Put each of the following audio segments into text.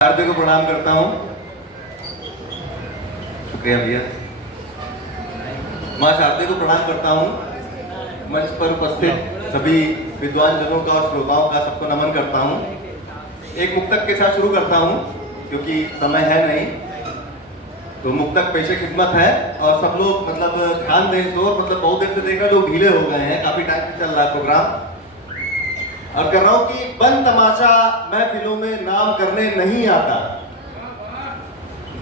शारदे को प्रणाम करता हूँ। शुक्रिया भैया। माँ शारदे को प्रणाम करता हूँ। मंच पर उपस्थित सभी विद्वान जनों का और श्रोताओं का सबको नमन करता हूँ। एक मुक्तक के साथ शुरू करता हूँ क्योंकि समय है नहीं, तो मुक्तक पेशे खिदमत है और सब लोग ध्यान दें तो बहुत देर से देखकर लोग ढीले हो गए हैं, काफी टाइम से चल रहा है प्रोग्राम। और कर रहा हूं कि बन तमाशा महफिलों में नाम करने नहीं आता,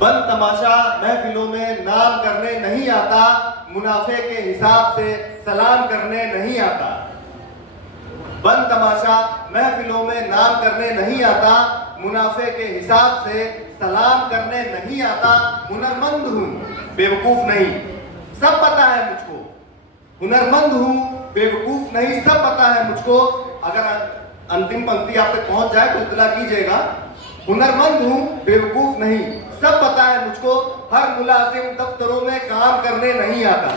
बन तमाशा महफिलों में नाम करने नहीं आता, मुनाफे के हिसाब से सलाम करने नहीं आता। बन तमाशा महफिलों में नाम करने नहीं आता, मुनाफे के हिसाब से सलाम करने नहीं आता। हुनरमंद हूं बेवकूफ नहीं, सब पता है मुझको। हुनरमंद हूं बेवकूफ नहीं, सब पता है मुझको। अगर अंतिम पंक्ति आप तक पहुंच जाए तो इत्तला कीजिएगा। हुनरमंद हूं बेवकूफ नहीं, सब पता है मुझको। हर मुलाजिम दफ्तरों में काम करने नहीं आता।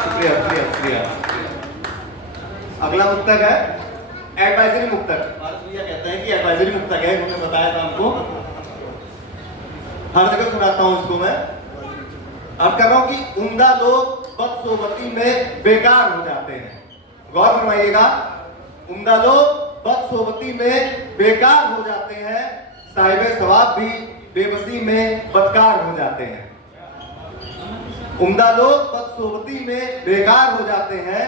शुक्रिया शुक्रिया शुक्रिया। अगला मुक्तक है एडवाइजरी मुक्तक। भैया कहते हैं कि एडवाइजरी मुक्तक है, उन्होंने बताया था हमको। हर जगह सुनाता हूं इसको मैं। अब कर रहा हूं कि उम्दा लोग बदसोबती में बेकार हो जाते हैं। गौर फरमाइएगा, उम्दा लोग बदसोबती में बेकार हो जाते हैं, साहिब सवाब भी बेबसी में बदकार हो जाते हैं। उम्दा लोग बदसोबती में बेकार हो जाते हैं,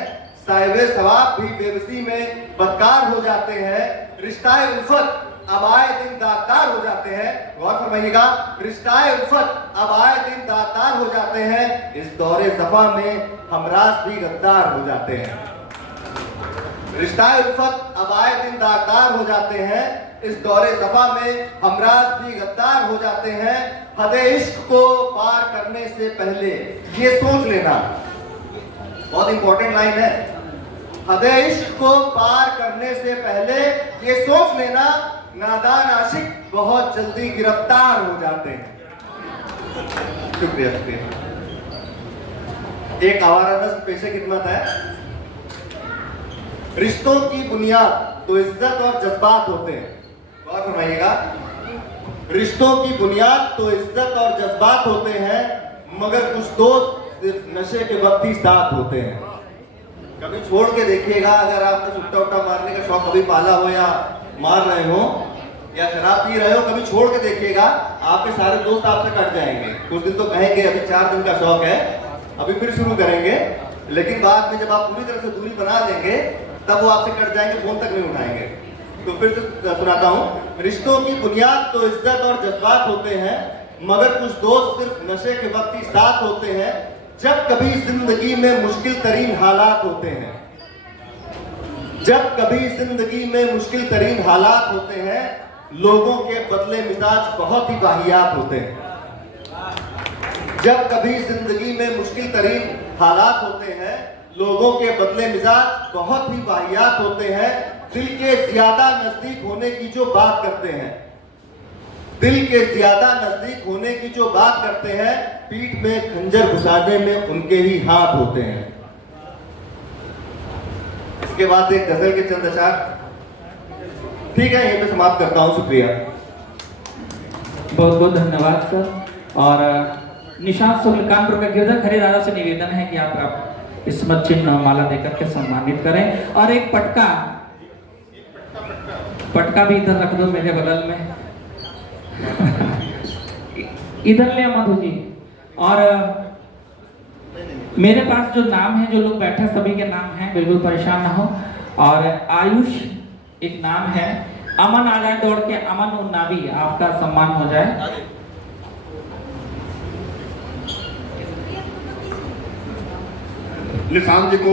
साहिब सवाब भी बेबसी में बदकार हो जाते हैं। रिश्ताए उल्फत अब आए दिन दागदार हो जाते हैं। गौर फरमाइएगा, रिश्ताए उल्फत अब आए दिन दागदार हो जाते हैं। इस दौरे सफा में हमराज भी गद्दार हो जाते हैं। रिश्ताए उल्फत अब आए दिन दागदार हो जाते हैं, इस दौरे सफा में हमराज भी गद्दार हो जाते हैं। हद इश्क को पार करने से पहले ये सोच लेना, बहुत इंपॉर्टेंट लाइन है। हद इश्क को पार करने से पहले ये सोच लेना, नादान आशिक बहुत जल्दी गिरफ्तार हो जाते हैं। शुक्रिया शुक्रिया। एक आवारा नस्ल पेशे खिदमत है। रिश्तों की बुनियाद तो इज्जत और जज्बात होते हैं। गौर फरमाइएगा, रिश्तों की बुनियाद तो इज्जत और जज्बात होते हैं, मगर कुछ दोस्त सिर्फ नशे के वक्त ही साथ होते हैं। कभी छोड़ के देखिएगा, अगर आपने सुट्टा उट्टा मारने का शौक कभी पाला हो या मार रहे हो या शराब पी रहे हो, कभी छोड़ के देखिएगा, आपके सारे दोस्त आपसे कट जाएंगे। कुछ दिन तो कहेंगे अभी 4 दिन का शौक है, अभी फिर शुरू करेंगे, लेकिन बाद में जब आप पूरी तरह से दूरी बना देंगे तब वो आपसे कट जाएंगे, फोन तक नहीं उठाएंगे। तो फिर से सुनाता हूँ। रिश्तों की बुनियाद तो इज्जत और जज्बात होते हैं, मगर कुछ दोस्त सिर्फ नशे के वक्त ही साथ होते हैं। जब कभी जिंदगी में मुश्किल तरीन हालात होते हैं, जब कभी जिंदगी में मुश्किल तरीन हालात होते हैं, लोगों के बदले मिजाज बहुत ही वाहियात होते हैं। जब कभी जिंदगी में मुश्किल तरीन हालात होते हैं, लोगों के बदले मिजाज बहुत ही वाहियात होते हैं। दिल के ज्यादा नजदीक होने की जो बात करते हैं, दिल के ज्यादा नजदीक होने की जो बात करते हैं, पीठ में खंजर घुसाने में उनके ही हाथ होते हैं। इसके बाद एक गजल के चंद अशार। ठीक है, यहीं पे समाप्त करता हूं। शुक्रिया, बहुत बहुत धन्यवाद सर। और निशांत शुक्ल कानपुर का गिरधर खरे दादा से निवेदन है कि आप स्मृति चिन्ह माला देकर के सम्मानित करें। और एक पटका भी इधर रख दो मेरे बगल में। इधर ले मधु जी। और मेरे पास जो नाम है, जो लोग बैठे सभी के नाम हैं, बिल्कुल परेशान ना हो। और आयुष एक नाम है। अमन आ जाए दौड़ के, अमन उन्नावी, आपका सम्मान हो जाए। निशांत जी को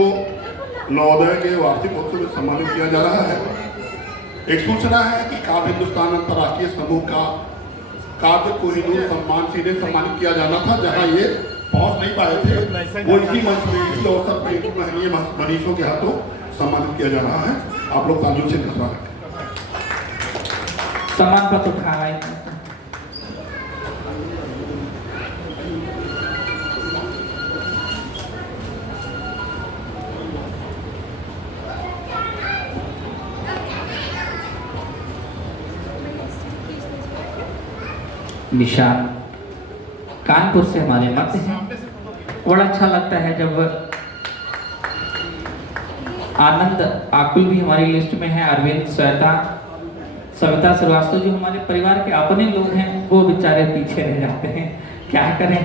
नवोदय के वार्षिक उत्सव में सम्मानित किया जा रहा है। एक सूचना है कि काव्य हिंदुस्तान अंतर्राष्ट्रीय समूह का काव्य कोहिनूर सम्मान सीधे सम्मानित किया जाना था, जहां ये पहुंच नहीं पाए थे। वो इसी मंच में इसी अवसर पर इनको महनीय मनीषों के हाथों सम्मानित किया जा रहा है। आप लोग तालियों से स्वागत करें। सम्मान पत्र उठा रहा है। निशान कानपुर से हमारे मध्य हैं। बड़ा अच्छा लगता है जब आनंद आकुल भी हमारी लिस्ट में है, अरविंद श्वेता, सविता श्रीवास्तव जो हमारे परिवार के अपने लोग हैं वो बेचारे पीछे रह जाते हैं, क्या करें।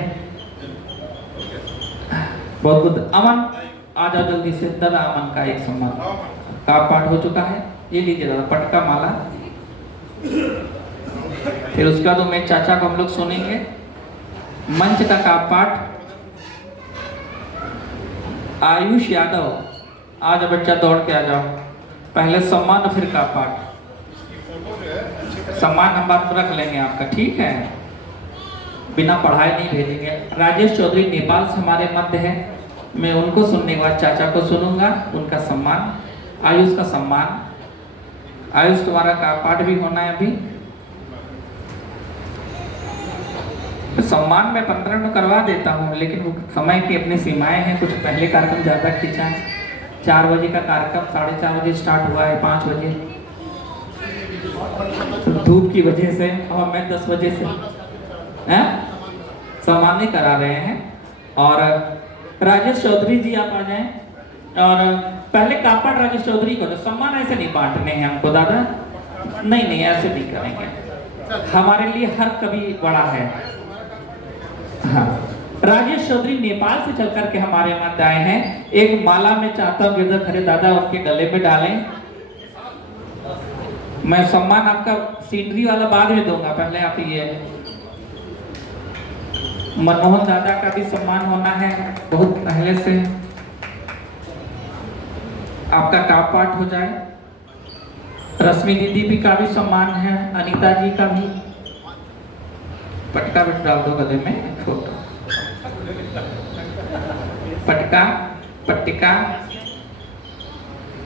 बहुत बहुत अमन आ जाओ जल्दी से दादा, अमन का एक सम्मान का पाठ हो चुका है, ये लीजिए दादा पटका माला। फिर उसके बाद उमेश चाचा को हम लोग सुनेंगे मंच का काप पाठ। आयुष यादव आज बच्चा दौड़ के आ जाओ, पहले सम्मान फिर काप पाठ। सम्मान हम बात रख लेंगे आपका, ठीक है, बिना पढ़ाई नहीं भेजेंगे। राजेश चौधरी नेपाल से हमारे मध्य है, मैं उनको सुनने के बाद चाचा को सुनूंगा, उनका सम्मान। आयुष का सम्मान। आयुष तुम्हारा काप पाठ भी होना है अभी। सम्मान मैं 15 में करवा देता हूँ, लेकिन वो समय की अपनी सीमाएं हैं, कुछ पहले कार्यक्रम ज़्यादा खींचा है। 4 बजे का कार्यक्रम 4:30 बजे स्टार्ट हुआ है, 5 बजे धूप की वजह से, और मैं 10 बजे से सम्मान नहीं करा रहे हैं। और राजेश चौधरी जी आप आ जाएं, और पहले कापाट राजेश चौधरी को, सम्मान ऐसे नहीं बांटने हैं हमको दादा, नहीं ऐसे नहीं करेंगे, हमारे लिए हर कवि बड़ा है। हाँ, राजेश चौधरी नेपाल से चल करके हमारे मध्य आए हैं। एक माला में चाहता हूँ गिरधर खरे दादा उनके गले में डालें। मैं सम्मान आपका सीनरी वाला बाद में दूंगा, पहले आप ये मनमोहन दादा का भी सम्मान होना है, बहुत पहले से आपका काप पाठ हो जाए। रश्मि दीदी भी का भी सम्मान है, अनीता जी का भी। पटका बिट डाल दो गले में, फोटो पटका पट्टिका